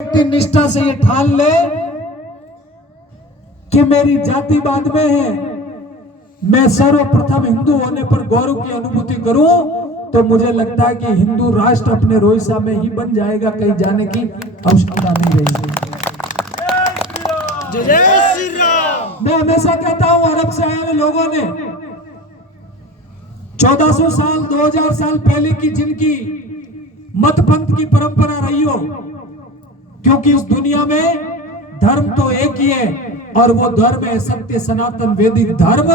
व्यक्ति निष्ठा से ये ठान ले कि मेरी जातिवाद में है, मैं सर्वप्रथम हिंदू होने पर गौरव की अनुभूति करूं, तो मुझे लगता है कि हिंदू राष्ट्र अपने रोहिसा में ही बन जाएगा, कहीं जाने की आवश्यकता नहीं रहेगी। जय श्री राम। मैं हमेशा कहता हूं, अरब से आए हुए लोगों ने 1400 साल 2000 साल पहले की जिनकी मत पंथ की परंपरा रही हो, क्योंकि इस दुनिया में धर्म तो एक ही है और वो धर्म है सत्य सनातन वैदिक धर्म,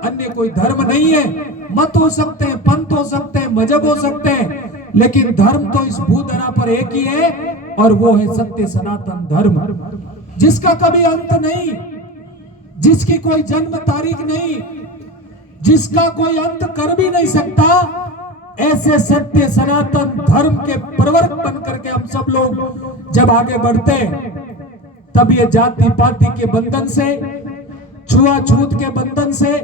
अन्य कोई धर्म नहीं है। मत हो सकते हैं, पंथ हो सकते हैं, मजहब हो सकते हैं, लेकिन धर्म तो इस भूधरा पर एक ही है और वो है सत्य सनातन धर्म, जिसका कभी अंत नहीं, जिसकी कोई जन्म तारीख नहीं, जिसका कोई अंत कर भी नहीं सकता। ऐसे सत्य सनातन धर्म के प्रवर्तक बन करके हम सब लोग जब आगे बढ़ते हैं, तब ये जाति पाति के बंधन से, छुआछूत के बंधन से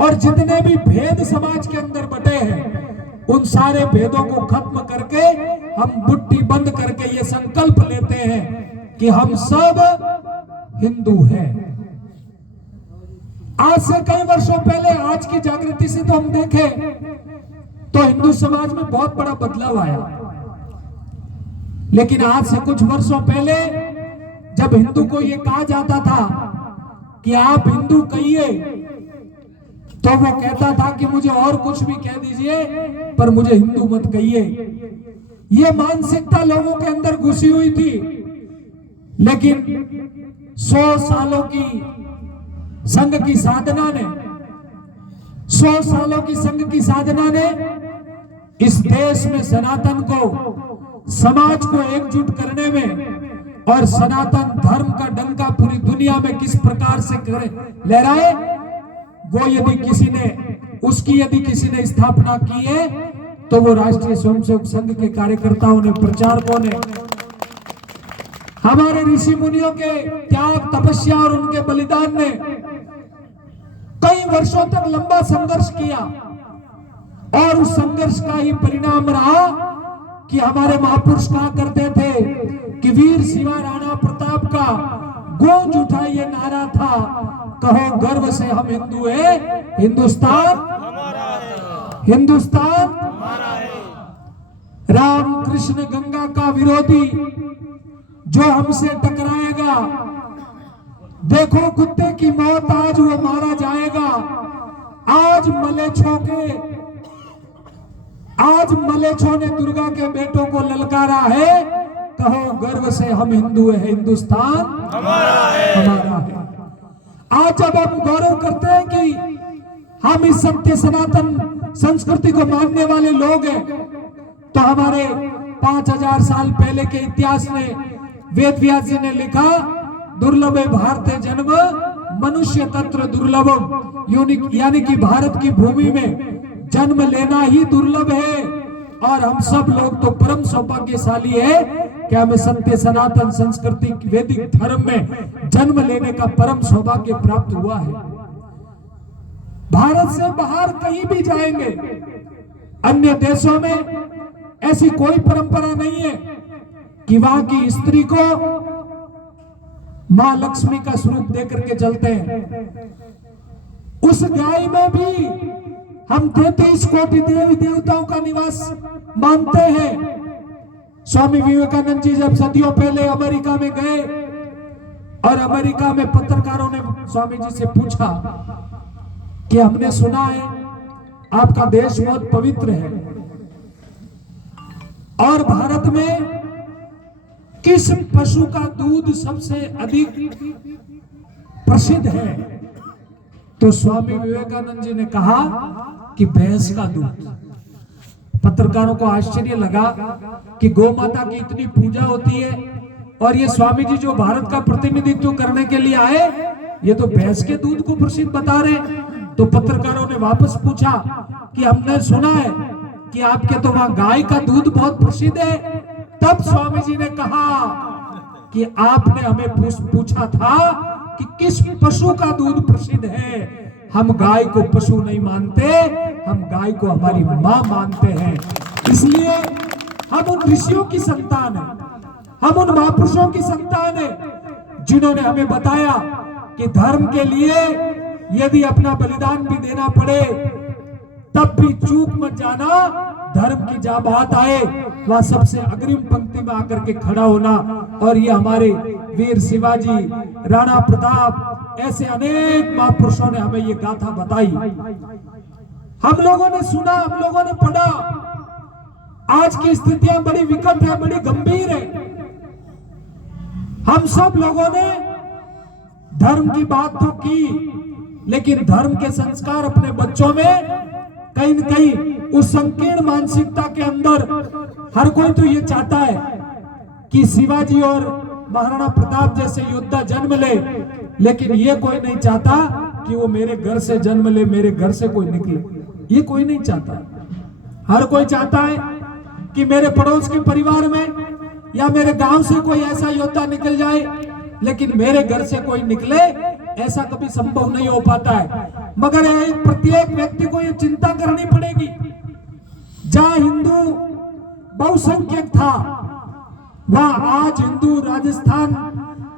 और जितने भी भेद समाज के अंदर बटे हैं, उन सारे भेदों को खत्म करके हम मुट्ठी बंद करके ये संकल्प लेते हैं कि हम सब हिंदू हैं। आज से कई वर्षों पहले, आज की जागृति से तो हम देखें तो हिंदू समाज में बहुत बड़ा बदलाव आया, लेकिन आज से कुछ वर्षों पहले जब हिंदू को यह कहा जाता था कि आप हिंदू कहिए, तो वो कहता था कि मुझे और कुछ भी कह दीजिए पर मुझे हिंदू मत कहिए। ये मानसिकता लोगों के अंदर घुसी हुई थी, लेकिन 100 सालों की संघ की साधना ने, 100 सालों की संघ की साधना ने इस देश में सनातन को, समाज को एकजुट करने में और सनातन धर्म का डंका पूरी दुनिया में किस प्रकार से लहराए, वो यदि किसी ने स्थापना की है तो वो राष्ट्रीय स्वयंसेवक संघ के कार्यकर्ताओं ने, प्रचारकों ने, हमारे ऋषि मुनियों के त्याग तपस्या और उनके बलिदान ने कई वर्षों तक लंबा संघर्ष किया और उस संघर्ष का ही परिणाम रहा कि हमारे महापुरुष कहा करते थे कि वीर शिवा राणा प्रताप का गूंज उठा ये नारा था, कहो गर्व से हम हिंदू हैं, हिंदुस्तान हमारा है, हिंदुस्तान हमारा है। राम कृष्ण गंगा का विरोधी जो हमसे टकराएगा, देखो कुत्ते की मौत आज वो मारा जाएगा। आज मलेच्छों ने दुर्गा के बेटों को ललकारा है, कहो गर्व से हम हिंदू हैं, हिंदुस्तान हमारा है। आज जब हम गौरव करते हैं कि हम इस सत्य सनातन संस्कृति को मानने वाले लोग हैं, तो हमारे 5000 साल पहले के इतिहास में वेद व्यास जी ने लिखा, दुर्लभ भारतीय जन्म मनुष्य तत्र दुर्लभम, यानी कि भारत की भूमि में जन्म लेना ही दुर्लभ है और हम सब लोग तो परम सौभाग्यशाली है कि हमें सत्य सनातन संस्कृति वैदिक धर्म में जन्म लेने का परम सौभाग्य प्राप्त हुआ है। भारत से बाहर कहीं भी जाएंगे, अन्य देशों में ऐसी कोई परंपरा नहीं है कि वहां की स्त्री को मां लक्ष्मी का स्वरूप देकर के चलते हैं। उस गाय में भी हम 33 कोटि देवी देवताओं का निवास मानते हैं। स्वामी विवेकानंद जी जब सदियों पहले अमेरिका में गए और अमेरिका में पत्रकारों ने स्वामी जी से पूछा कि हमने सुना है आपका देश बहुत पवित्र है और भारत में किस पशु का दूध सबसे अधिक प्रसिद्ध है, तो स्वामी विवेकानंद जी ने कहा कि भैंस का दूध। पत्रकारों को आश्चर्य लगा कि गौ माता की इतनी पूजा होती है और ये स्वामी जी जो भारत का प्रतिनिधित्व करने के लिए आए, ये तो भैंस के दूध को प्रसिद्ध बता रहे। तो पत्रकारों ने वापस पूछा कि हमने सुना है कि आपके तो वहां गाय का दूध बहुत प्रसिद्ध है। तब स्वामी जी ने कहा कि आपने हमें पूछा था कि किस पशु का दूध प्रसिद्ध है। हम गाय को पशु नहीं मानते, हम गाय को हमारी मां मानते हैं, इसलिए हम उन ऋषियों की संतान हैं। हम उन महापुरुषों की संतान है जिन्होंने हमें बताया कि धर्म के लिए यदि अपना बलिदान भी देना पड़े तब भी चूक मत जाना। धर्म की जहां बात आए वहां सबसे अग्रिम पंक्ति में आकर के खड़ा होना। और ये हमारे वीर शिवाजी, राणा प्रताप, ऐसे अनेक महापुरुषों ने हमें ये गाथा बताई। हम लोगों ने सुना, हम लोगों ने पढ़ा। आज की स्थितियां बड़ी विकट है, बड़ी गंभीर है। हम सब लोगों ने धर्म की बात तो की, लेकिन धर्म के संस्कार अपने बच्चों में कहीं न कहीं उस संकीर्ण मानसिकता के अंदर हर कोई तो ये चाहता है कि शिवाजी और महाराणा प्रताप जैसे योद्धा जन्म ले, लेकिन ये कोई नहीं चाहता कि वो मेरे घर से जन्म ले, मेरे घर से कोई निकले। ये कोई नहीं चाहता। हर कोई चाहता है कि मेरे पड़ोस के परिवार में या मेरे गांव से कोई ऐसा योद्धा निकल जाए, लेकिन मेरे घर से कोई निकले ऐसा कभी संभव नहीं हो पाता है। मगर एक प्रत्येक व्यक्ति को ये चिंता करनी पड़ेगी। जहां हिंदू बहुसंख्यक था, वहां आज हिंदू राजस्थान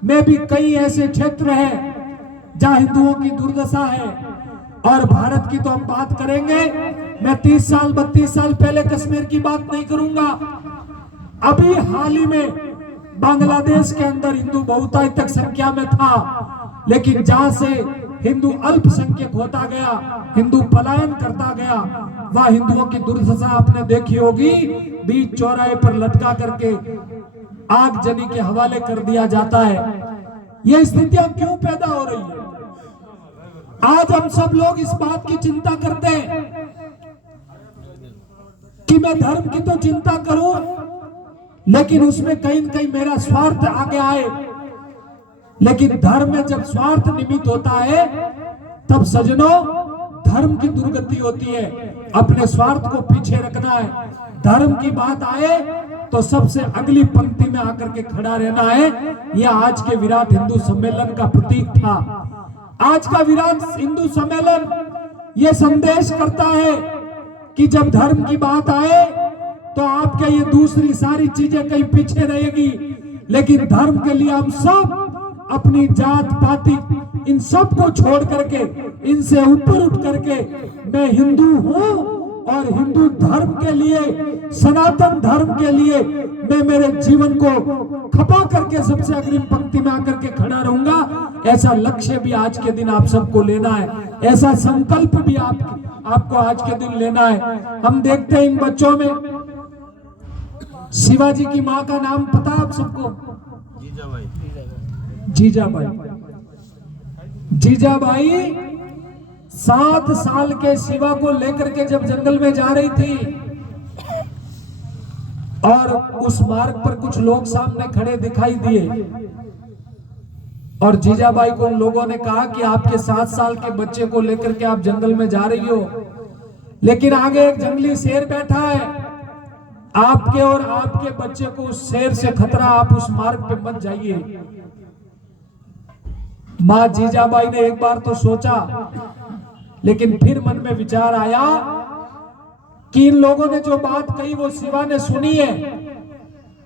में भी कई ऐसे क्षेत्र हैं जहां हिंदुओं की दुर्दशा है। और भारत की तो हम बात करेंगे, मैं 30 साल 32 साल पहले कश्मीर की बात नहीं करूंगा। अभी हाल ही में बांग्लादेश के अंदर हिंदू बहुतायत संख्या में था, लेकिन जहां से हिंदू अल्पसंख्यक होता गया, हिंदू पलायन करता गया, वह हिंदुओं की दुर्दशा आपने देखी होगी। बीच चौराहे पर लटका करके आगजनी के हवाले कर दिया जाता है। ये स्थितियां क्यों पैदा हो रही है? आज हम सब लोग इस बात की चिंता करते हैं कि मैं धर्म की तो चिंता करूं, लेकिन उसमें कहीं न कहीं मेरा स्वार्थ आगे आए। लेकिन धर्म में जब स्वार्थ निमित्त होता है, तब सजनों धर्म की दुर्गति होती है। अपने स्वार्थ को पीछे रखना है। धर्म की बात आए तो सबसे अगली पंक्ति में आकर के खड़ा रहना है। यह आज के विराट हिंदू सम्मेलन का प्रतीक था। आज का विराट हिंदू सम्मेलन यह संदेश करता है कि जब धर्म की बात आए तो आपके ये दूसरी सारी चीजें कहीं पीछे रहेगी, लेकिन धर्म के लिए हम सब अपनी जात पाति इन सब को छोड़ करके, इनसे ऊपर उठ करके मैं हिंदू हूं और हिंदू धर्म के लिए, सनातन धर्म के लिए मैं मेरे जीवन को खपा करके सबसे अग्रिम पंक्ति में आकर के खड़ा रहूंगा। ऐसा लक्ष्य भी आज के दिन आप सबको लेना है। ऐसा संकल्प भी आपको आज के दिन लेना है। हम देखते हैं इन बच्चों में शिवाजी की मां का नाम पता आप सबको? जीजाबाई। जीजाबाई 7 साल के शिवा को लेकर के जब जंगल में जा रही थी और उस मार्ग पर कुछ लोग सामने खड़े दिखाई दिए और जीजाबाई को उन लोगों ने कहा कि आपके 7 साल के बच्चे को लेकर के आप जंगल में जा रही हो, लेकिन आगे एक जंगली शेर बैठा है। आपके और आपके बच्चे को उस शेर से खतरा, आप उस मार्ग पे मत जाइए। मां जीजाबाई ने एक बार तो सोचा, लेकिन फिर मन में विचार आया कि इन लोगों ने जो बात कही वो शिवा ने सुनी है,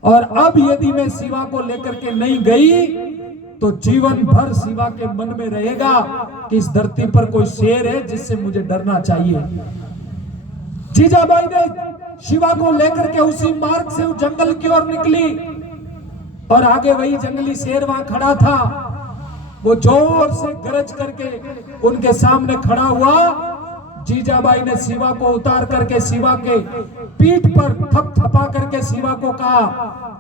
और अब यदि मैं शिवा को लेकर के नहीं गई तो जीवन भर शिवा के मन में रहेगा कि इस धरती पर कोई शेर है जिससे मुझे डरना चाहिए। जीजाबाई ने शिवा को लेकर के उसी मार्ग से उस जंगल की ओर निकली और आगे वही जंगली शेर वहां खड़ा था। वो जोर से गरज करके उनके सामने खड़ा हुआ। जीजाबाई ने शिवा को उतार करके शिवा के पीठ पर थपथपा करके शिवा को कहा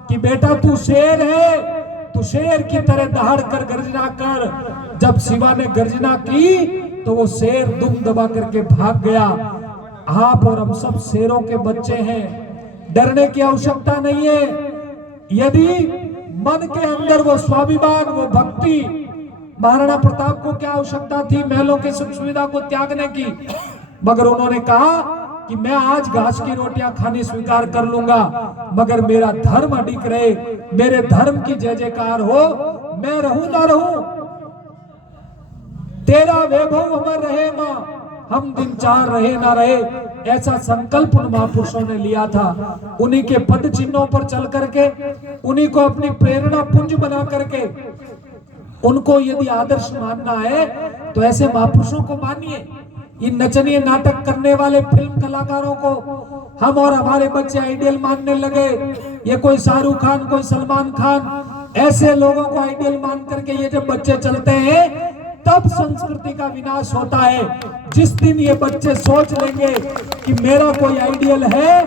कि बेटा तू शेर है, तू शेर की तरह दहाड़ कर गर्जना कर। जब शिवा ने गर्जना की तो वो शेर दुम दबा करके भाग गया। आप और हम सब शेरों के बच्चे हैं, डरने की आवश्यकता नहीं है। यदि मन के अंदर वो स्वाभिमान, वो भक्ति, महाराणा प्रताप को क्या आवश्यकता थी महलों की सुख सुविधा को त्यागने की, मगर उन्होंने कहा कि मैं आज घास की रोटियां खानी स्वीकार कर लूंगा, मगर मेरा धर्म अडिग रहे, मेरे धर्म की जय जयकार हो, मैं रहूं ना रहूं, तेरा वैभव अमर रहे मां, हम दिन चार रहे ना रहे। ऐसा संकल्प उन महापुरुषों ने लिया था। उन्हीं के पद चिन्हों पर चल करके, उन्हीं को अपनी प्रेरणा पुंज बना करके, उनको यदि आदर्श मानना है तो ऐसे महापुरुषों को मानिए। इन नचनीय नाटक करने वाले फिल्म कलाकारों को हम और हमारे बच्चे आइडियल मानने लगे। ये कोई शाहरुख खान, कोई सलमान खान, ऐसे लोगों को आइडियल मान करके ये जब बच्चे चलते हैं तब संस्कृति का विनाश होता है। जिस दिन ये बच्चे सोच लेंगे कि मेरा कोई आइडियल है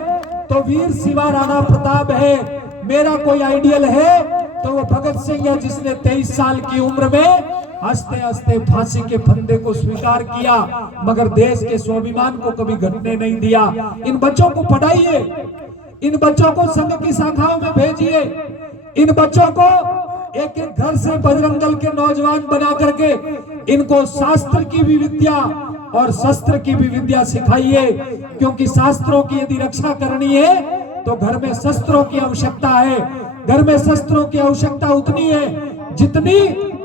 तो वीर शिवा राणा प्रताप है, मेरा कोई आइडियल है तो वो भगत सिंह है जिसने 23 साल की उम्र में हंसते हंसते फांसी के फंदे को स्वीकार किया, मगर देश के स्वाभिमान को कभी घटने नहीं दिया। इन बच्चों को पढ़ाइए, इन बच्चों को संघ की शाखाओं में भेजिए, इन बच्चों को एक एक घर से बजरंग दल के नौजवान बना करके इनको शास्त्र की भी विद्या और शस्त्र की भी विद्या सिखाइए। क्योंकि शास्त्रों की यदि रक्षा करनी है तो घर में शस्त्रों की आवश्यकता है। घर में शस्त्रों की आवश्यकता उतनी है जितनी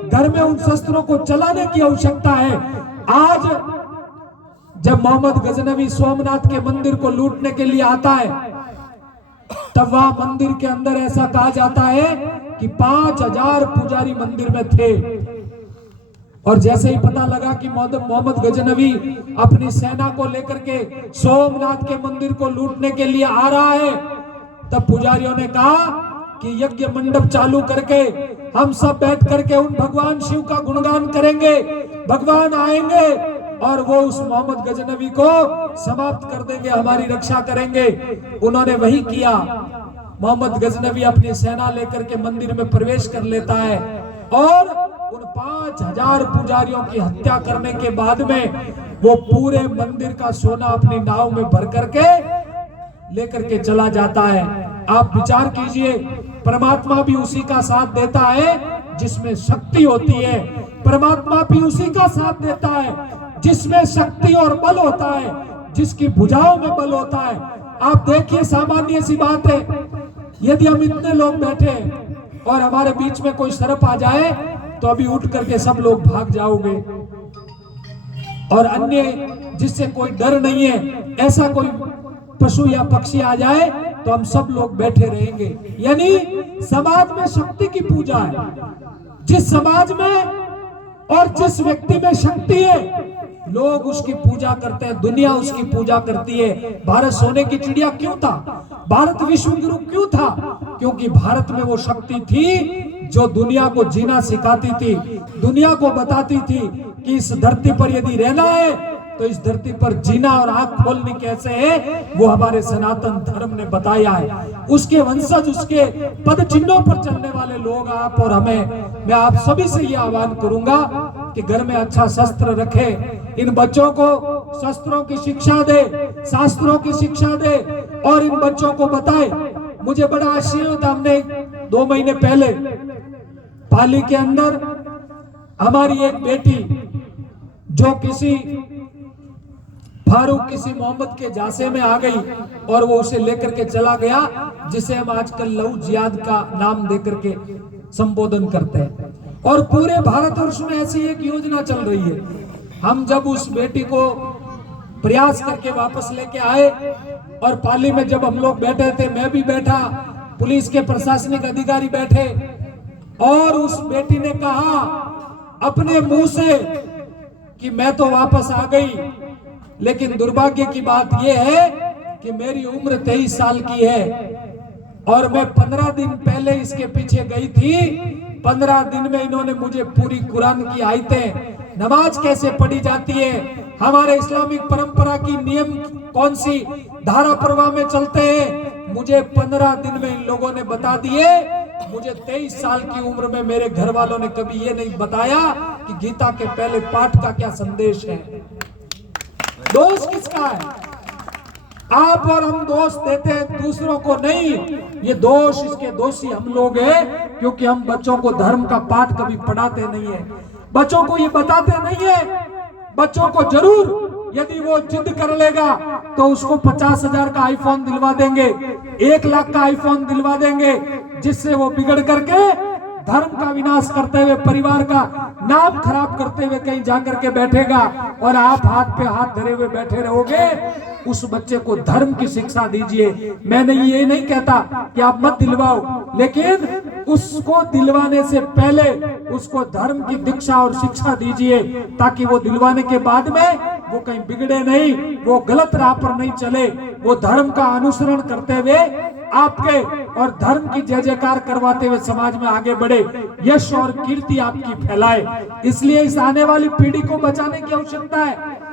घर में उन शस्त्रों को चलाने की आवश्यकता है। आज जब मोहम्मद गजनवी सोमनाथ के मंदिर को लूटने के लिए आता है तब वहां मंदिर के अंदर ऐसा कहा जाता है कि 5000 पुजारी मंदिर में थे। और जैसे ही पता लगा कि मोहम्मद गजनवी अपनी सेना को लेकर के सोमनाथ के मंदिर को लूटने के लिए आ रहा है, तब पुजारियों ने कहा कि यज्ञ मंडप चालू करके हम सब बैठ करके उन भगवान शिव का गुणगान करेंगे। भगवान आएंगे और वो उस मोहम्मद गजनवी को समाप्त कर देंगे, हमारी रक्षा करेंगे। उन्होंने वही किया। मोहम्मद गजनवी अपनी सेना लेकर के मंदिर में प्रवेश कर लेता है और उन 5000 पुजारियों की हत्या करने के बाद में वो पूरे मंदिर का सोना अपनी नाव में भर करके लेकर के चला जाता है। आप विचार कीजिए, परमात्मा भी उसी का साथ देता है जिसमें शक्ति होती है। परमात्मा भी उसी का साथ देता है जिसमें शक्ति और बल होता है, जिसकी भुजाओं में बल होता है। आप देखिए, सामान्य सी बात है, यदि हम इतने लोग बैठे और हमारे बीच में कोई सर्प आ जाए तो अभी उठ करके सब लोग भाग जाओगे, और अन्य जिससे कोई डर नहीं है ऐसा कोई पशु या पक्षी आ जाए तो हम सब लोग बैठे रहेंगे। यानी समाज में शक्ति की पूजा है। जिस समाज में और जिस व्यक्ति में शक्ति है लोग उसकी पूजा करते हैं, दुनिया उसकी पूजा करती है। भारत सोने की चिड़िया क्यों था? भारत विश्व गुरु क्यों था? क्योंकि भारत में वो शक्ति थी जो दुनिया को जीना सिखाती थी, दुनिया को बताती थी कि इस धरती पर यदि रहना है तो इस धरती पर जीना और आंख खोलनी कैसे है, वो हमारे सनातन धर्म ने बताया है। उसके वंशज, उसके पद चिन्हों पर चलने वाले लोग आप और हमें, मैं आप सभी से ये आह्वान करूंगा कि घर में अच्छा शस्त्र रखे, इन बच्चों को शस्त्रों की शिक्षा दे, शास्त्रों की शिक्षा दे और इन बच्चों को बताए। मुझे बड़ा आश्चर्य होता, हमने 2 महीने पहले पाली के अंदर हमारी एक बेटी जो किसी फारूक, किसी मोहम्मद के जासे में आ गई और वो उसे लेकर के चला गया, जिसे हम आजकल लहू जिहाद का नाम देकर के संबोधन करते हैं। और पूरे भारतवर्ष में ऐसी एक योजना चल रही है। हम जब उस बेटी को प्रयास करके वापस लेके आए और पाली में जब हम लोग बैठे थे, मैं भी बैठा, पुलिस के प्रशासनिक अधिकारी बैठे, और उस बेटी ने कहा अपने मुंह से कि मैं तो वापस आ गई, लेकिन दुर्भाग्य की बात यह है कि मेरी उम्र 23 साल की है और मैं 15 दिन पहले इसके पीछे गई थी। 15 दिन में इन्होंने मुझे पूरी कुरान की आयतें, नमाज कैसे पढ़ी जाती है, हमारे इस्लामिक परंपरा की नियम कौन सी धारा प्रवाह में चलते हैं, मुझे 15 दिन में इन लोगों ने बता दिए। मुझे 23 साल की उम्र में मेरे घर वालों ने कभी ये नहीं बताया कि गीता के पहले पाठ का क्या संदेश है। दोष किसका है? आप और हम दोष देते हैं दूसरों को नहीं। ये दोष, इसके दोषी हम लोग हैं, क्योंकि हम बच्चों को धर्म का पाठ कभी पढ़ाते नहीं है, बच्चों को ये बताते नहीं है। बच्चों को जरूर, यदि वो जिद कर लेगा तो उसको 50,000 का आईफोन दिलवा देंगे, 1 लाख का आईफोन दिलवा देंगे, जिससे वो बिगड़ करके धर्म का विनाश करते हुए, परिवार का नाम खराब करते हुए कहीं जाकर के बैठेगा और आप हाथ पे हाथ धरे हुए बैठे रहोगे, उस बच्चे को धर्म की शिक्षा दीजिए। मैंने ये नहीं कहता कि आप मत दिलवाओ, लेकिन उसको दिलवाने से पहले उसको धर्म की दीक्षा और शिक्षा दीजिए, ताकि वो दिलवाने के बाद में वो कहीं बिगड़े नहीं, वो गलत राह पर नहीं चले, वो धर्म का अनुसरण करते हुए आपके और धर्म की जय जयकार करवाते हुए समाज में आगे बढ़े, यश और कीर्ति आपकी फैलाए। इसलिए इस आने वाली पीढ़ी को बचाने की आवश्यकता है।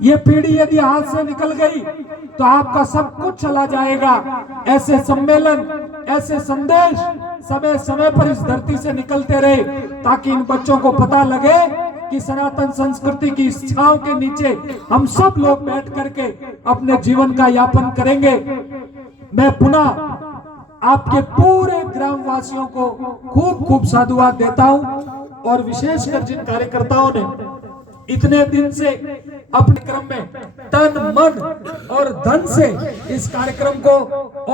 ये पीढ़ी यदि हाथ से निकल गई तो आपका सब कुछ चला जाएगा। ऐसे सम्मेलन, ऐसे संदेश समय समय पर इस धरती से निकलते रहे, ताकि इन बच्चों को पता लगे कि सनातन संस्कृति की इस छांव के नीचे हम सब लोग बैठ करके अपने जीवन का यापन करेंगे। मैं पुनः आपके पूरे ग्रामवासियों को खूब खूब साधुवाद देता हूं, और विशेषकर जिन कार्यकर्ताओं ने इतने दिन से अपने क्रम में तन मन और धन से इस कार्यक्रम को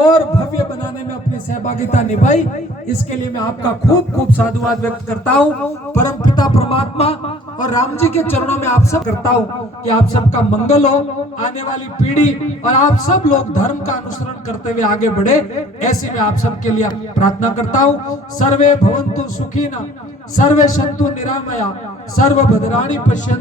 और भव्य बनाने में अपनी सहभागिता निभाई, इसके लिए मैं आपका खूब खूब साधुवाद व्यक्त करता हूं। परमपिता परमात्मा और राम जी के चरणों में आप सब करता हूं कि आप सबका मंगल हो, आने वाली पीढ़ी और आप सब लोग धर्म का अनुसरण करते हुए आगे बढ़े, ऐसे में आप सबके लिए प्रार्थना करता हूं। सर्वे भवन्तु सुखिनः, सर्वे सन्तु निरामया, सर्व भद्राणि पश्यन्तु,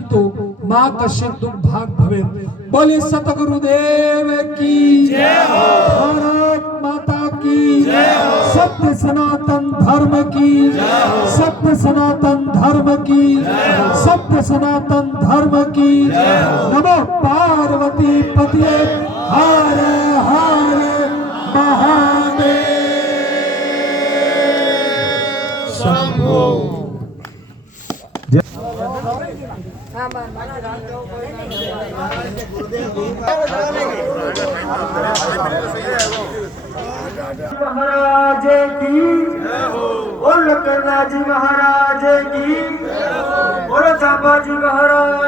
मां कश्चित् दुःख भाग भवेत्। बोले सतगुरुदेव की जय हो, भारत माता की जय हो, सत्य सनातन धर्म की जय हो, सत्य सनातन धर्म की जय हो, सत्य सनातन धर्म की जय हो। नमो पार्वती पतिये हर हर महादेव शंभो। महाराज की बोल करना जी महाराज की बोलो थापा जी महाराज